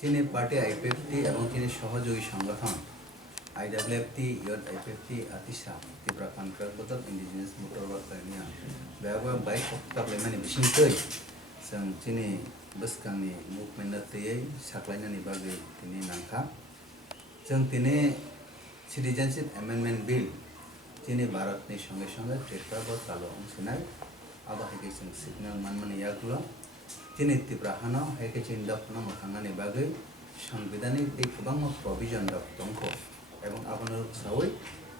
তিনি party IPFT এবং তিনি সহযোগী সংগঠন IWFT IPFT Atisa Tibra Contract Botok Indigenous Motor Work Union Bawa baik kabel mani bising toi sang sini bus kami movement natei saklainya ni bagai tini nangka sang tini Citizenship Amendment Bill sini Bharat ni songe trade bot kalau sinai abah heke sang signal man yagulo sini Tibra hana heke cindap nama kangane bagai সংবিধানিক দিক এবং provision দপ্তর এবং আপনার সবাই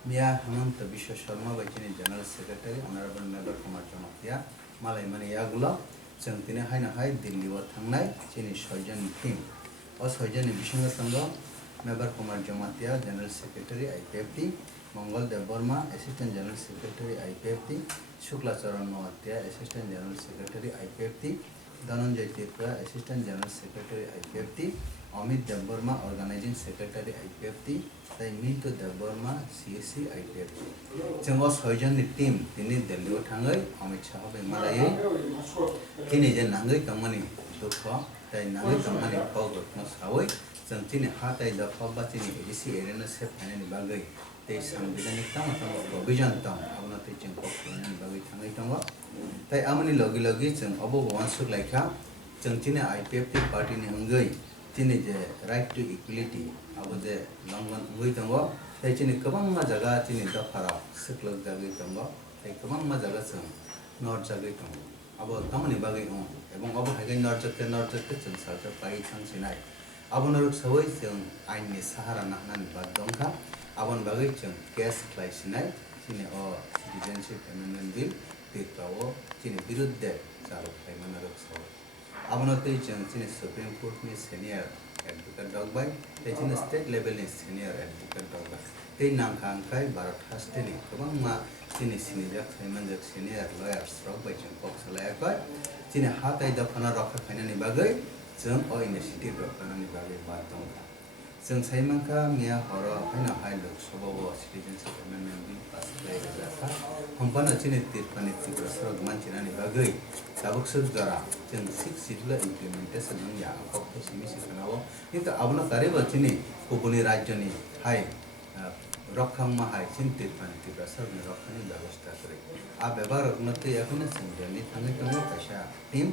মিয়া হেমন্ত বিশ্ব শর্মা বাইচিনি general secretary honourable member Kumar Jamatia মালাই মানে ইয়াগুলো जों তিনি হাইনা হাই দিল্লিও থাংনাই চিনি ছয়জন টিম ও ছয়জনनि বিসঙ্গে সঙ্গ member Kumar Jamatia general secretary IPFT Mangal Deb Barma assistant general secretary IPFT Shuklacharan Noatia assistant general secretary IPFT Dhananjoy Tripura assistant general secretary IPFT Amit Debbarma organising secretary IPFT তাই মিন্টু দেববর্মা সিএসসি আইপিএফটি जों ছয়জনनि টিম তিনি দিল্লিও थाङै অমিত শাহ বেমালাयै তিনি যে নাङै তংমানি দুঃখ তাই নাङै তংমাनि पगरत्न सावै जों তিনি हाताय दफा তিনি एडिसि एरेना सेफ फाइनानि बागै तै संविधानिक तम प्रोभिजन तम आबना तै जों पक्सनि बागै थाङै दङ ताई आमनि लगे लगे जों अबो वानसुक लाइखा जों তিনি आइपिएफटी पार्टीनि हंगै তিনি যে রাইট টু ইকুয়ালিটি আবো যে লঙ্ঘন হই দङ তাই তিনি गोबां मा जागा তিনি दफारा सकलक जागै दङ ताई गोबां मा जागा जों नर्थ जागै दङ आबो तमनि बागै दङ এবং अबो हागै नर्थ जाते जों सरकार पाइ थांसिनाय आबो नरक सबै जों आइननि साहारा नाहनानि बाद दंखा आबोन बागै जों केस क्लाइसिनाय তিনি अ सिटिजेनशिप एमेन्डमेन्ट बिल बिलफ्राव তিনি বিরুদ্ধে চালু खालामो नरक सबै आबोनते जों जोंनि सुप्रीम कोर्टनि सिनियर एडवोकेट दगबाय जोंनि स्टेट लेभेलनि सिनियर एडवोकेट दगबाय दै नांखांखाय भारत हास्टेनि गोबां मा जोंनि सिनिजाक साइमोनजाक सिनियर लयार्स दगबाय जों पक्सलायाखै जोंनि हाथाय दफाना रखा खायनानि बागै जों अ इनिशिएटिभ रखानानि बागै बात दं जों साइमोनखा मिया हर हैना हाय लोकसभाव सिटिजेनशिप एमेन्डमेन्ट बिल पास जायगा हमपाना जोंनि तिरपानि तिब्रा सरग मानसिनानि बागै साबकसुर द्वारा जों 6 सिडुल इमप्लिमेन्टेसन या अकखौ सिमिसि खानावो किन्तु आबना तारेबो जोंनि गुबुननि राज्यनि हाय रखां माहाय चिन तिरपानि तिब्रा सरगनि रखानि व्यवस्था करे आ व्यवहार उन्नति याखौनो जों दिनै थाङै पैसा टीम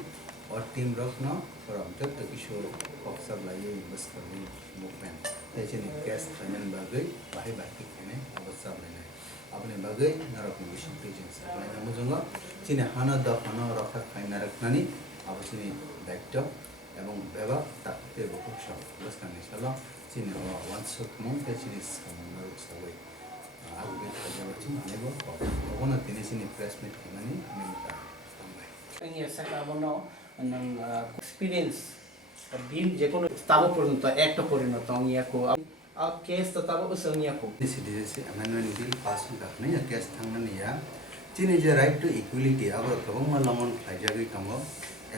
और टीम रखनो फ्रम जब किशोर पक्सर लायै बस्करनि मुभमेन्ट ताई जोंनि केस फाइनाल बागै बाहाय बाहाय खाने अवस्था लायनाय आपने बागै नरकनि बिसंखै जों सालायना मोजाङा जोंनि हाना दफाना रखा खायना रखनानि आबो जोंनि दायित्व एवं व्यवहार ताकते बखौ बस्करनि साल जोंनि वानसुक मुं ताई जोंनि नरक सबै आगै खाजाबथि मानेबो अबनो दिनै जोंनि प्रेस मिट खालामनानै मिनिटा ini saya abono nang experience din je kono tabo porjont ekta poriনত ইয়াকো आ केस त तब उसनियाको सिटिजेनशिप एमेन्डमेन्ट बिल पास हुँदाखेरि या केस थांनानै या चिनि जे राइट टु इक्वालिटी अब गोबां मालामन खायजागै दङ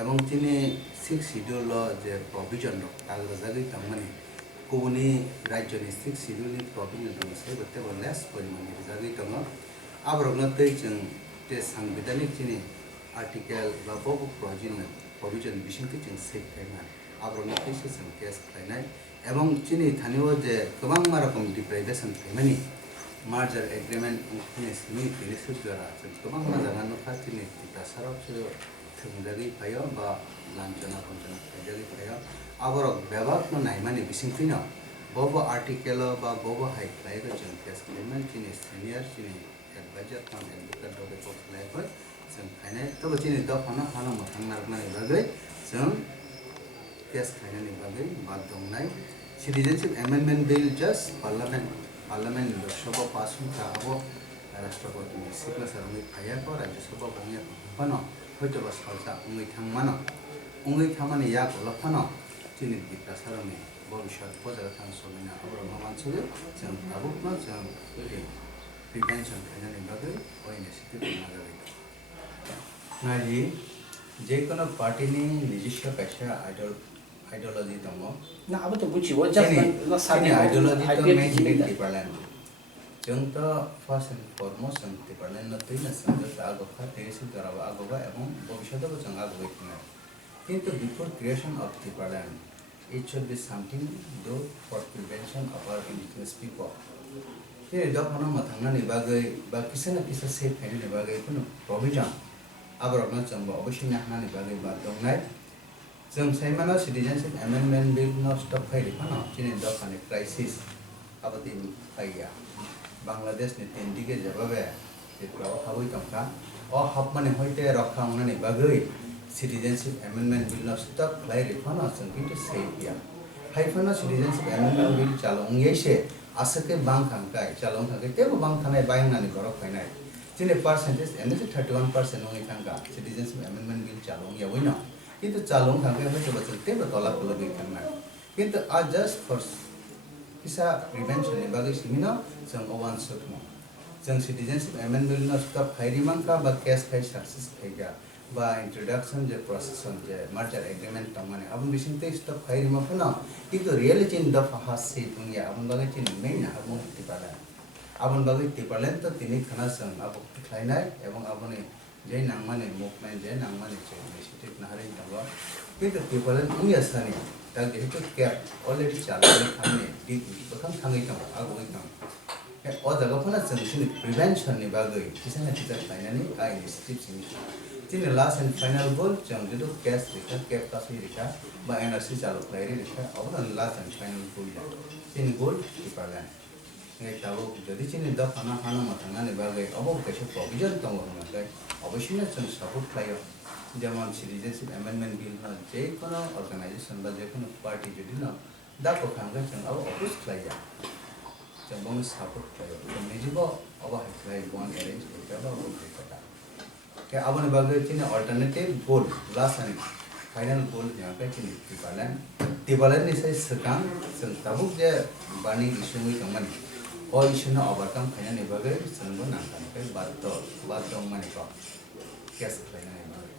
एवं चिनि 6 शिड्यूल जे प्रोभिजन तागजागै दंमनि गुबुननि राज्यनि 6 शिड्यूलनि प्रोभिजन दङ सेबते लेस परिमाणनि जागै दङ आबरगनो तै जों ते संविधानिक चिनि आर्टिकल बा बबो प्रोभिजन बिसिंखै जों सेफ खायना आबरगनो तैसो जों केस खायनाय एवं चिनि थानियो जे गोबां रकम डिप्राइभेशन खायमानि मार्जार एग्रीमेंट उनखिनि फिनिश द्वारा जों गोबां जागा नखा चिनि दासारावसो थोंजागै फायो बा लांजना पन्जना फायजागै फायो आबरक व्यवहारनो नायमानि बिसिंखैनो बबो आर्टिकल बा बबो हाइ खायगो जों केस खायमानि चिनि सिनियर चिनि एडभाइजर काम एडवोकेट दगे पक्सलायखै जों खायनाय तब चिनि दफाना हाना मोथां नारनाय बागै जों केस खायनानि बागै बात दंनाय citizenship amendment bill just parliament Lok Sabha pass हुँदाबो राष्ट्रपतिनि सिग्नेचार उङै फायाको राज्यसभा बंगिया फनो हयतोबा सालसा उङै थांमानो उङै थांमानि याको लफानो चिनि दिप्रा सारनि भविष्यत बजार थां समायना अब्रमा मानसुले जों दाबुकनो जों प्रिभेन्सन खायनानि बागै इनिशिएटिभ नाजागै नायि जेकोनो पार्टीनि निजिस्व पेशा आइडियोलॉजी दङ ना अब तो बुझियो जस्ट चिनि आइडियोलॉजी तो मेन डिफरेंट जों तो फार्स्ट एंड फरमोस्ट जों टिपारलेन न तुई न संग आगो खा तेसी कराबा आगोबा एवं भविष्यतबो जों आगोबै थांनाय किंतु before creation of Tipraland it should be something do for prevention of our indigenous people ये दफना मथांनानि बागै बा किसा न किसा सेफ खायनि बागै कुनु provision आबरकना जों अवश्य नाहनानि बागै बा दंनाय जों साइमाना सिटिजनशिप अमेंडमेंट बिल न स्टॉप खायरि फाना चिनि दफानि क्राइसिस आबादि फाइया बांग्लादेश ने तेंदिगे जबाबे जेफ्राव हाबै दंखा अ हाब माने हयते रखा माने बागै सिटिजनशिप अमेंडमेंट बिल न स्टॉप खायरि फाना जों किन्तु सेफिया हाइफाना सिटिजनशिप अमेंडमेंट बिल चालंग येसे आसके बांग थांखाय चालंग थांखाय तेबो बांग थानाय बायनानि गरक फायनाय चिनि परसेंटेज एनएस 31% नङै थांगा सिटिजनशिप अमेंडमेंट बिल चालंग यावैना किन्तु चालंग थांखाय हयतो बचल तेबो तला पलगै थांनाय किन्तु आ जस्ट फॉर किसा प्रिवेंशन नि बागै सिमिना जों अवान सटमो जों सिटिजनशिप अमेंडमेंट न स्टॉप खायरिमांका बा केस खाय सक्सेस खायगा बा इंट्रोडक्शन जे प्रोसेसन जे मर्जर एग्रीमेंट तंमाने अब बिसिंते स्टॉप खायरिमा फना किन्तु रियलिटी इन द फाहासि दुनिया अब बागै चिन मेन हाबो तिपाला अब बागै तिपालेन तो तिनि खाना जों अब खायनाय एवं abone जे नांमाने मुभमेंट जे नांमाने जे इनिशिएटिव नाहारि दंबा किन्तु तिपालेन उनिया सानि दा जेहेतु केप अलरेडी चालुयै थांने दि बखां थाङै दं आगोयै दं अ जागाफोरना जों जोंनि प्रिवेंशन नि बागै किसा न किसा खायनानै आ इनिशिएटिव सिनि जोंनि लास्ट एंड फाइनल गोल जों जुदु केस रेखा केप कासै रेखा बा एनआरसी चालु खायरि रेखा अबन लास्ट एंड फाइनल गोल जोंनि गोल तिपालेन नै ताबो जदि जोंनि दा फाना फाना माथांनानै बागै अबो कैसे प्रोविजन दङ होननानै अबश्य जों सापोर्ट खायो যেমন সিটিজেনশিপ অ্যামেন্ডমেন্ট বিল না যে কোনো অর্গানাইজেশন বা যে কোনো পার্টি যদি না দাপো খাঙ্গে जों अब अपोज खालाया जों बनो सापोर्ट खायो जों निजिबो अब हाय बन अरेंज खालाया बा खालाया के आबने बागै चिने alternative goal last and final goal यहाँ पे चिने तिबालन नि साइ सकां जों ताबुक जे बानि इसुङै दंमोन अ इसुना ओवरकम खायनानै बागै जोंबो नांखानिफ्राय बाद माने केस खालायनानै